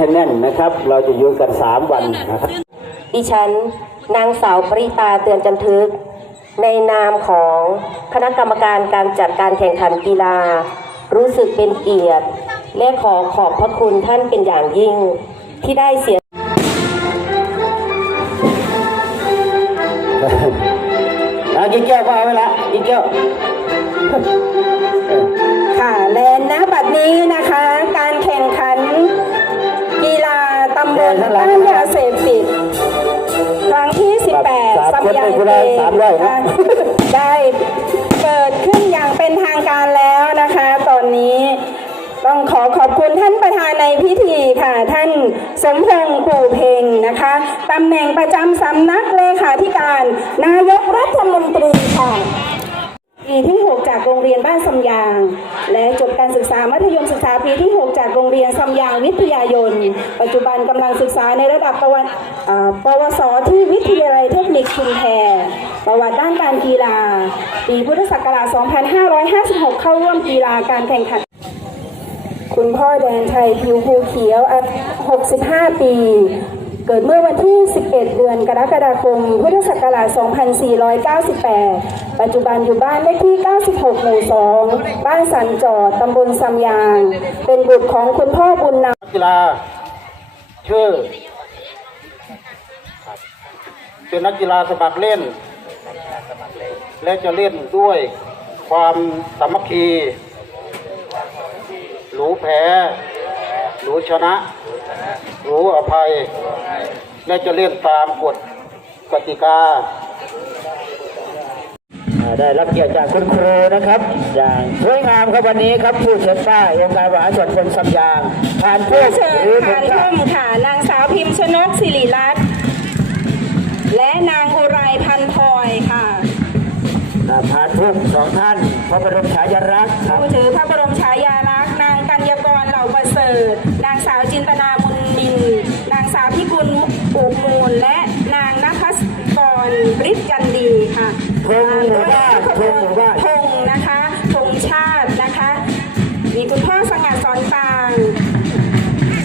ให้แน่นนะครับ เราจะอยู่กัน3วันนะครับ ดิฉัน นางสาวปริตาเตือนจันทึก ในนามของคณะกรรมการการจัดการแข่งขันกีฬา รู้สึกเป็นเกียรติ และขอขอบพระคุณท่านเป็นอย่างยิ่ง ที่ได้เสียอะกินแก้วก็เอาไว้ละกินแก้วำแหน่งประจำสำนักเลขาธิการ นายกรัฐมนตรีค่ะปีที่ 6 จากโรงเรียนบ้านสำยาง และจบการศึกษามัธยมศึกษาปีที่ 6 จากโรงเรียนสำยางวิทยายน ปัจจุบันกำลังศึกษาในระดับประวัติปวสที่วิทยาลัยเทคนิคชุมแพประวัติด้านการกีฬา ปีพุทธศักราช 2556 เข้าร่วมกีฬาการแข่งขัน คุณพ่อแดนชัยผิวภูเขียวอ65 ปี เกิดเมื่อวันที่ 11 เดือนกรกฎาคม พุทธศักราช 2498 ปัจจุบันอยู่บ้านเลขที่ 96 หมู่ 2 บ้านสันจอด ตำบลซำยาง เป็นบุตรของคุณพ่อบุญนำกีฬา ชื่อ เป็นนักกีฬาสมัครเล่น และจะเล่นด้วยความสามัคคี หรูแพ้ หรูชนะ รู้อภัย และจะเล่นตามกฎกติกาได้รับเกียรติจากคุณครูนะครับ อย่างสวยงามครับวันนี้ครับผู้เชิญป้ายองค์การบริหารส่วนตำบลสำยางผ่านผู้ผู้เชิญหรือผพานทุ่มค่ะ นางสาวพิมพ์ชนกศิริรัตน์และนางอุไรพันพลอยค่ะผ่านผู้สองท่านพระบรมฉายาลักษณ์ครับผู้ถือ งหมู่บ้านธงหมู่บ้านธงนะคะธงชาตินะคะ มีคุณพ่อสงัดสอนปาง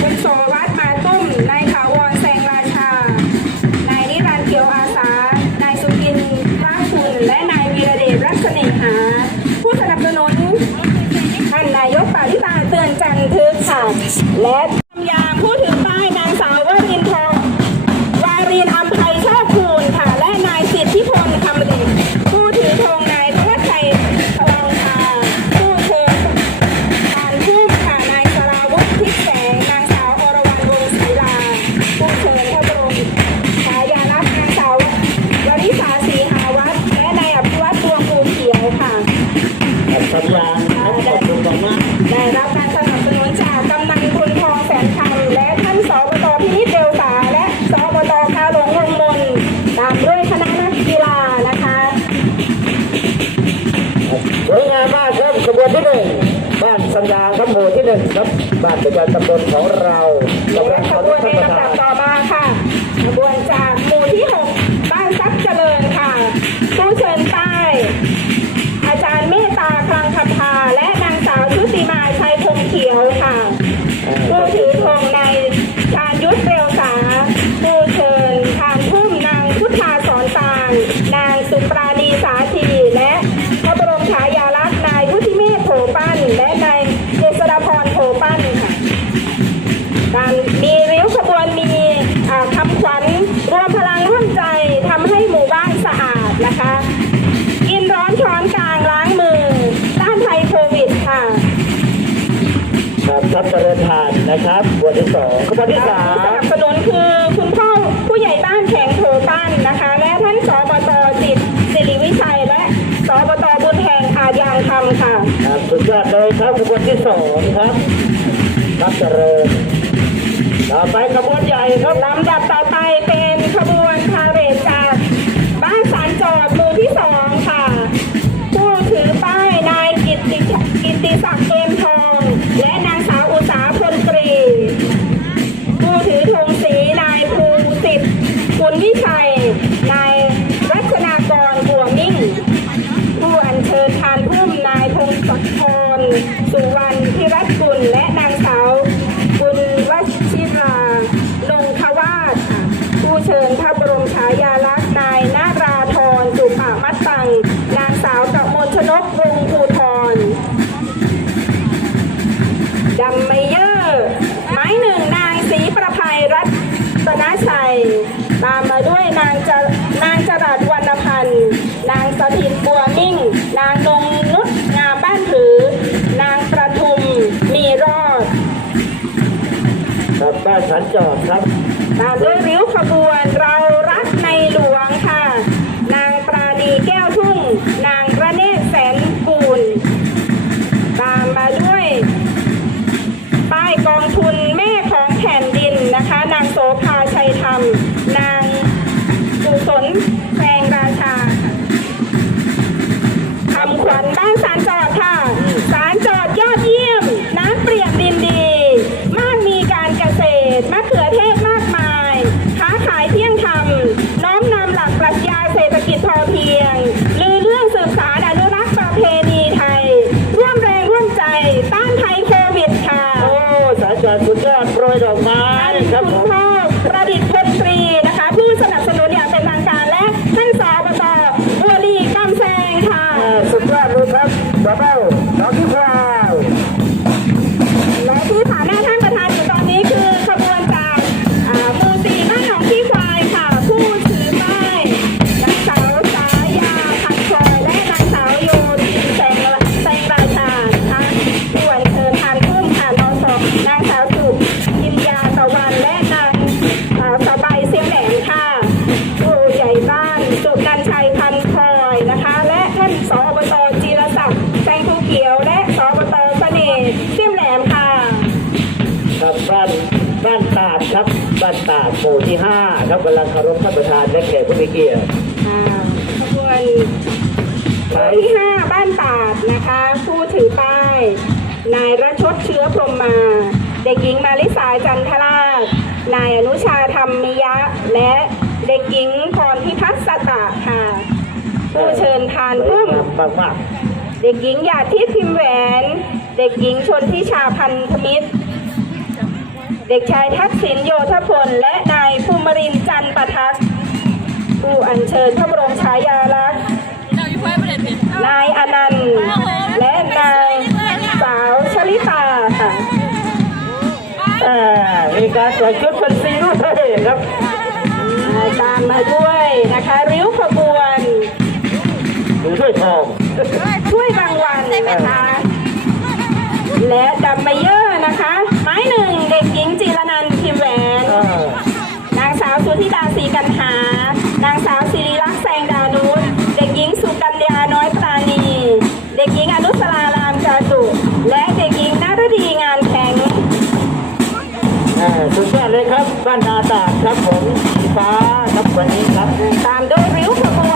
คุณโสวัตมาตุ้มนายถาวรแสงราชานายนิรันดร์เขียวอาสานายสุกินร่างคุณและนายวีระเดชรักเสน่หา ผู้สนับสนุนท่านนายกปาริตาเตือนจันทึกค่ะและ บ้านประจำตำบลของเรา นนะครับขบวนที่สองขบวนที่สาผู้สมนับสนุนคือคุณพ่อผู้ใหญ่บ้านแข็งโถปั้นนะคะ และท่านสบตจิตสิริวิชัยและสบตบุญแห่งอาจยางคำค่ะ ครับสุดยอดเลยครับขบวนที่สองครับทัพเจริญต่อไปขบวนใหญ่ครับลำดับต่อไปเป็นขบวนพาเหรดจากบ้านสารจอดหมู่ที่สองค่ะ ผู้ถือป้ายนายกิตติชกิตติศักดิ์เอ ผบได้สัญจรครับตามด้วยริ้วขบวนเรารักในหลวง ครับกำลังเคารพท่านประธานและแขกผู้มีเกียรติอ่าขบวนที่ห้าบ้านตาดนะคะ ผู้ถือป้าย นายระชดเชื้อพรมมา เด็กหญิงมาริสาจันทราช นายอนุชาธรรมมิยะ และเด็กหญิงพรพิพัฒน์สตาค่ะ ผู้เชิญทานพุ่ม มากมากเด็กหญิงหยาดที่ย์พิมแหวน เด็กหญิงชนทิชาพันธมิตร เด็กชายทักษิณโยธพล และนายภูมิรินจันปทักผู้อัญเชิญพระบรมฉายาลักษณ์นายอนันต์ และนางสาวชลิตาค่ะมีการใส่ชุดเป็นซีรุ่นเลยครับตามมาด้วยนะคะริ้วขบวนหรือด้วยทองช่วยบางวันนะคะและดัมเมเยอร์นะคะายหนึ่งเด็กหญิงจีรนันท์พิมแหวนนางสาวสุธิดาศีกันหานางสาวศิริรักษ์แสงดาวนุชเด็กหญิงสุกัญญาน้อยปราณี เด็กหญิงอนุสรารามจาตุและเด็กหญิงนารดีงานแข็งสุดยอดเลยครับบ้านนาตาครับผมสีฟ้าครับวันนี้ครับตามด้วยริ้วขบวน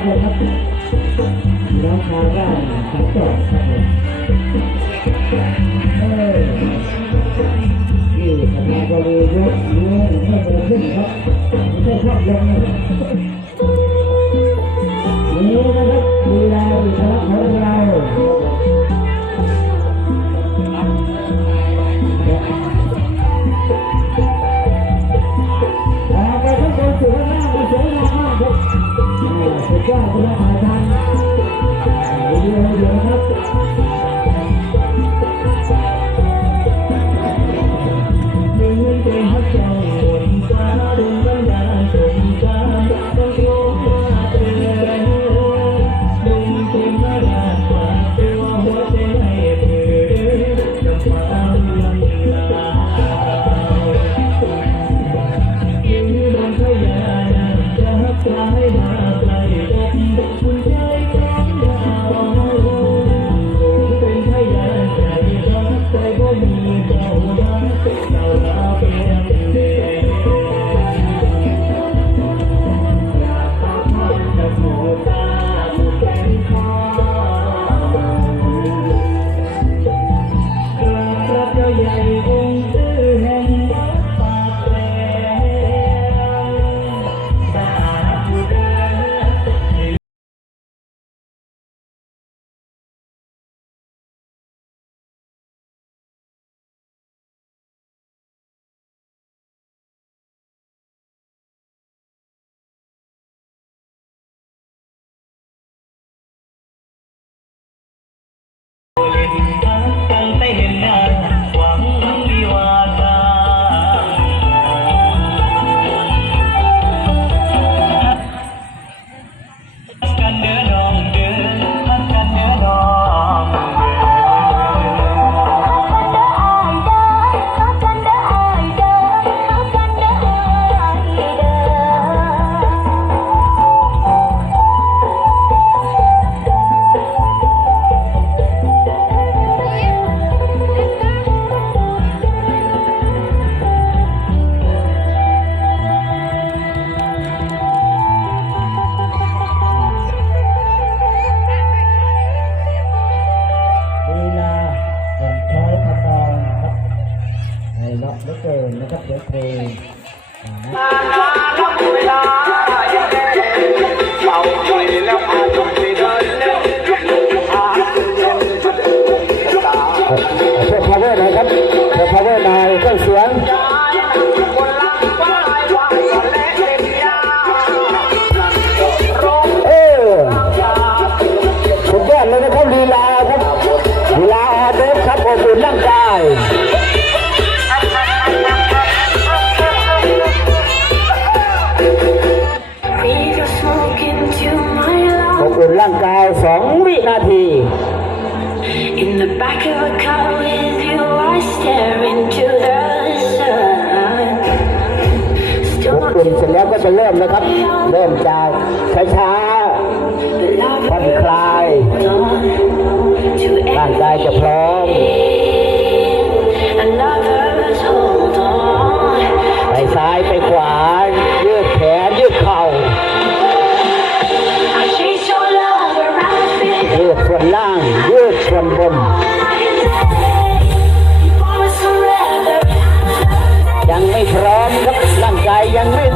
ใครครับน้องคาร่าครับต่อครับผมเออที่สำนกบริวารเยอะเยอะให้เราขึ้นครับไม่ใช่ชอบยังไง แก้วชนะทงการเดี๋ยวเดี๋ยวนะครับ Yeah. เสร็จแล้วก็จะเริ่มนะครับ เริ่มจากช้าๆผ่อนคลายร่างกายจะพร้อมไปซ้ายไปขวา ยืดแขนยืดเข่ายืดส่วนล่าง ยืดส่วนบนยังไม่พร้อมครับร่างกายยังไม่